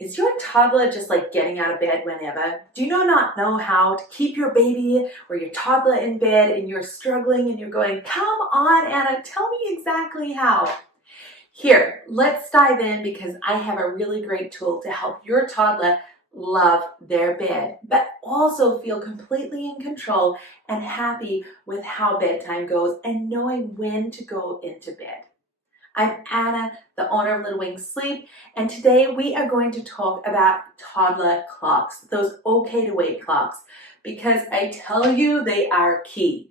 Is your toddler just like getting out of bed whenever? Do you not know how to keep your baby or your toddler in bed and you're struggling and you're going, come on, Anna, tell me exactly how? Here, let's dive in because I have a really great tool to help your toddler love their bed, but also feel completely in control and happy with how bedtime goes and knowing when to go into bed. I'm Anna, the owner of Little Wings Sleep, and today we are going to talk about toddler clocks, those okay to wait clocks, because I tell you they are key.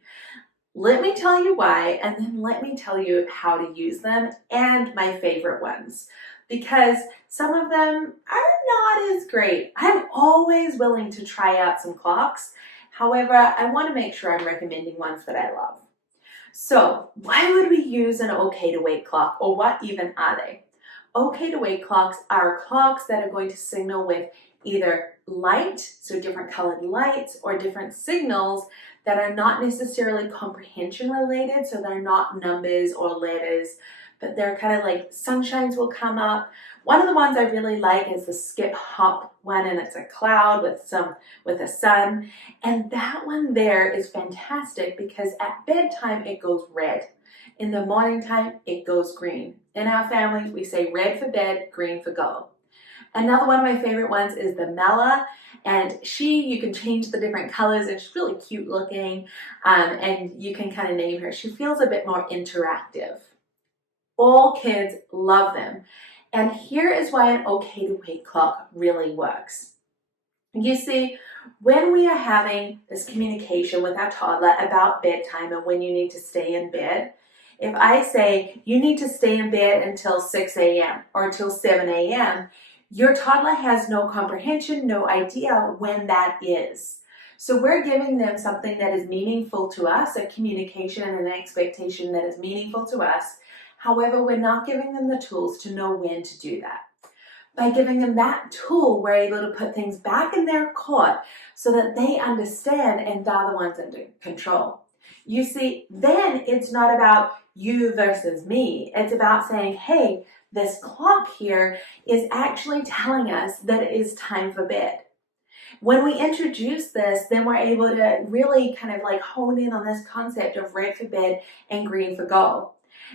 Let me tell you why, and then let me tell you how to use them and my favorite ones, because some of them are not as great. I'm always willing to try out some clocks. However, I want to make sure I'm recommending ones that I love. So why would we use an okay to wait clock, or what even are they? Okay to wait clocks are clocks that are going to signal with either light, so different colored lights, or different signals that are not necessarily comprehension related, so they're not numbers or letters, but they're kind of like sunshines will come up. One of the ones I really like is the skip hop one, and it's a cloud with a sun. And that one there is fantastic because at bedtime it goes red. In the morning time it goes green. In our family we say red for bed, green for go. Another one of my favorite ones is the Mela, and you can change the different colors, and she's really cute looking, and you can kind of name her. She feels a bit more interactive. All kids love them. And here is why an okay to wait clock really works. You see, when we are having this communication with our toddler about bedtime and when you need to stay in bed, if I say you need to stay in bed until 6 a.m. or until 7 a.m., your toddler has no comprehension, no idea when that is. So we're giving them something that is meaningful to us, a communication and an expectation that is meaningful to us. However, we're not giving them the tools to know when to do that. By giving them that tool, we're able to put things back in their court so that they understand and they're the ones under control. You see, then it's not about you versus me. It's about saying, hey, this clock here is actually telling us that it is time for bed. When we introduce this, then we're able to really kind of like hone in on this concept of red for bed and green for go.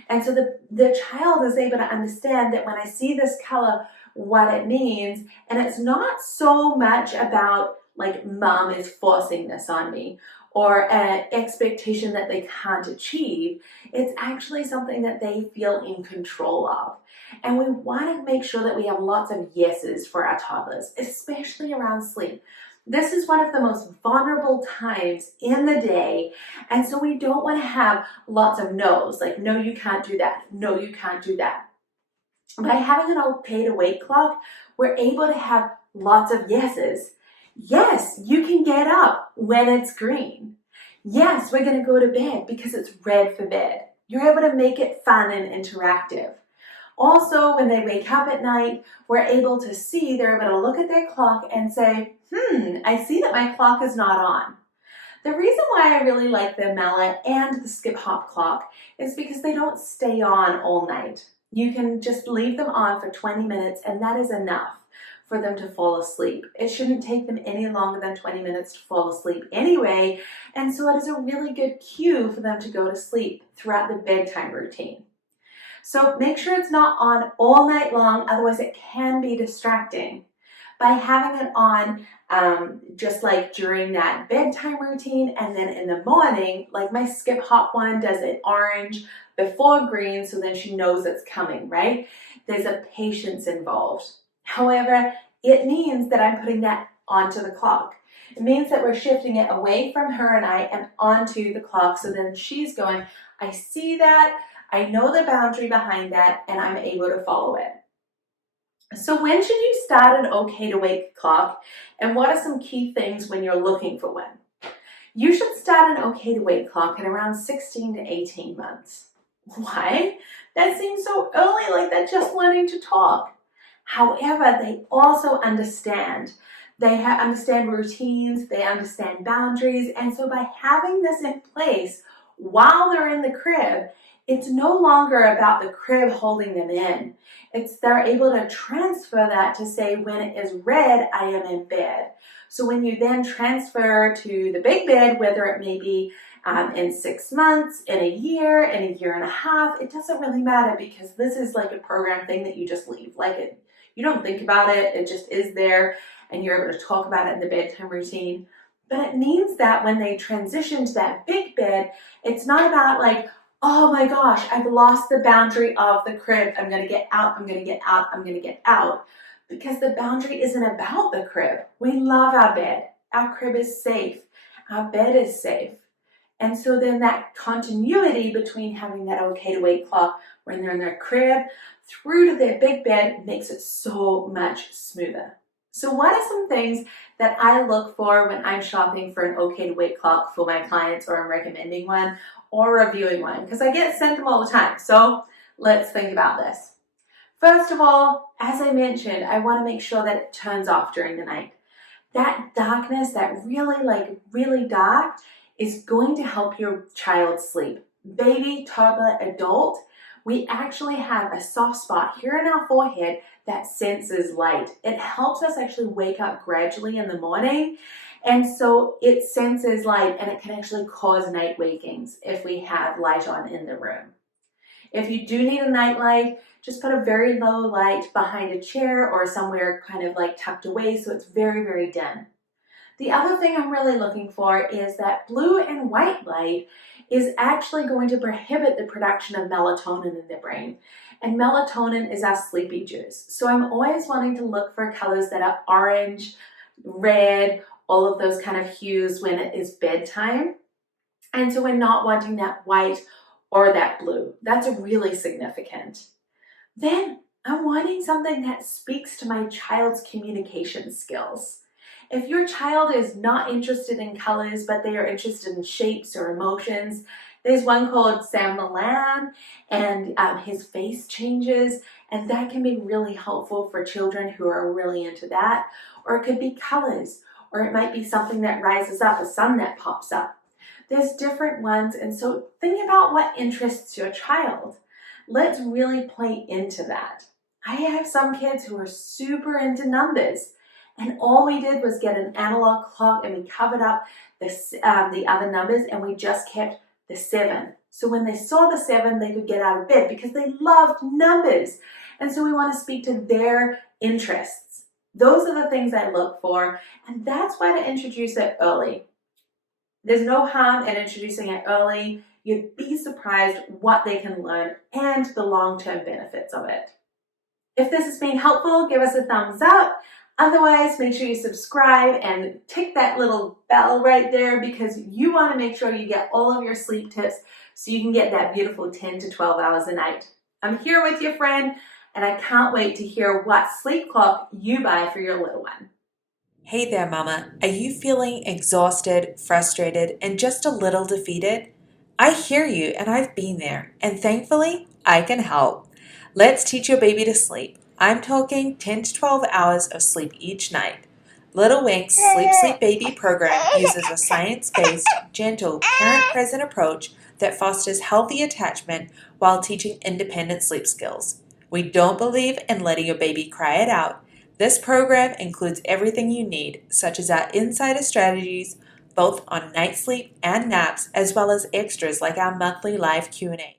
And so the child is able to understand that when I see this color, what it means, and it's not so much about like mom is forcing this on me or an expectation that they can't achieve. It's actually something that they feel in control of. And we want to make sure that we have lots of yeses for our toddlers, especially around sleep. This is one of the most vulnerable times in the day, and so we don't want to have lots of no's, like no, you can't do that, no, you can't do that. By having an okay to wait clock, we're able to have lots of yeses. Yes, you can get up when it's green. Yes, we're going to go to bed because it's red for bed. You're able to make it fun and interactive. Also, when they wake up at night, we're able to see, they're able to look at their clock and say, I see that my clock is not on. The reason why I really like the Mela and the skip hop clock is because they don't stay on all night. You can just leave them on for 20 minutes and that is enough for them to fall asleep. It shouldn't take them any longer than 20 minutes to fall asleep anyway, and so it is a really good cue for them to go to sleep throughout the bedtime routine. So make sure it's not on all night long, otherwise it can be distracting. By having it on just like during that bedtime routine and then in the morning, like my skip hop one does it orange before green, so then she knows it's coming, right? There's a patience involved. However, it means that I'm putting that onto the clock. It means that we're shifting it away from her and I and onto the clock, so then she's going, I see that, I know the boundary behind that, and I'm able to follow it. So when should you start an okay to wait clock, and what are some key things when you're looking for one? You should start an okay to wait clock at around 16 to 18 months. Why? That seems so early, like they're just learning to talk. However, they also understand. They understand routines, they understand boundaries, and so by having this in place while they're in the crib, it's no longer about the crib holding them in. They're able to transfer that to say, when it is red, I am in bed. So when you then transfer to the big bed, whether it may be in 6 months, in a year and a half, it doesn't really matter, because this is like a program thing that you just leave. You don't think about it, it just is there, and you're able to talk about it in the bedtime routine. But it means that when they transition to that big bed, it's not about like, oh my gosh, I've lost the boundary of the crib. I'm going to get out, I'm going to get out, I'm going to get out. Because the boundary isn't about the crib. We love our bed. Our crib is safe. Our bed is safe. And so then that continuity between having that okay to wake clock when they're in their crib through to their big bed makes it so much smoother. So what are some things that I look for when I'm shopping for an okay to wake clock for my clients, or I'm recommending one or reviewing one? Because I get sent them all the time. So let's think about this. First of all, as I mentioned, I want to make sure that it turns off during the night. That darkness, that really dark, is going to help your child sleep. Baby, toddler, adult, we actually have a soft spot here in our forehead that senses light. It helps us actually wake up gradually in the morning. And so it senses light, and it can actually cause night wakings if we have light on in the room. If you do need a night light, just put a very low light behind a chair or somewhere kind of like tucked away so it's very, very dim. The other thing I'm really looking for is that blue and white light is actually going to prohibit the production of melatonin in the brain. And melatonin is our sleepy juice. So I'm always wanting to look for colors that are orange, red, all of those kind of hues when it is bedtime. And so we're not wanting that white or that blue. That's really significant. Then I'm wanting something that speaks to my child's communication skills. If your child is not interested in colors, but they are interested in shapes or emotions, there's one called Sam Milan, and his face changes, and that can be really helpful for children who are really into that. Or it could be colors, or it might be something that rises up, a sun that pops up. There's different ones, and so think about what interests your child. Let's really play into that. I have some kids who are super into numbers, and all we did was get an analog clock, and we covered up the other numbers, and we just kept the 7. So when they saw the 7, they could get out of bed because they loved numbers. And so we want to speak to their interests. Those are the things I look for, and that's why to introduce it early. There's no harm in introducing it early. You'd be surprised what they can learn and the long-term benefits of it. If this has been helpful, give us a thumbs up. Otherwise, make sure you subscribe and tick that little bell right there, because you want to make sure you get all of your sleep tips so you can get that beautiful 10 to 12 hours a night. I'm here with you, friend, and I can't wait to hear what sleep clock you buy for your little one. Hey there, Mama. Are you feeling exhausted, frustrated, and just a little defeated? I hear you, and I've been there, and thankfully, I can help. Let's teach your baby to sleep. I'm talking 10 to 12 hours of sleep each night. Little Wink's Sleep Baby program uses a science-based, gentle, parent-present approach that fosters healthy attachment while teaching independent sleep skills. We don't believe in letting your baby cry it out. This program includes everything you need, such as our insider strategies, both on night sleep and naps, as well as extras like our monthly live Q&A.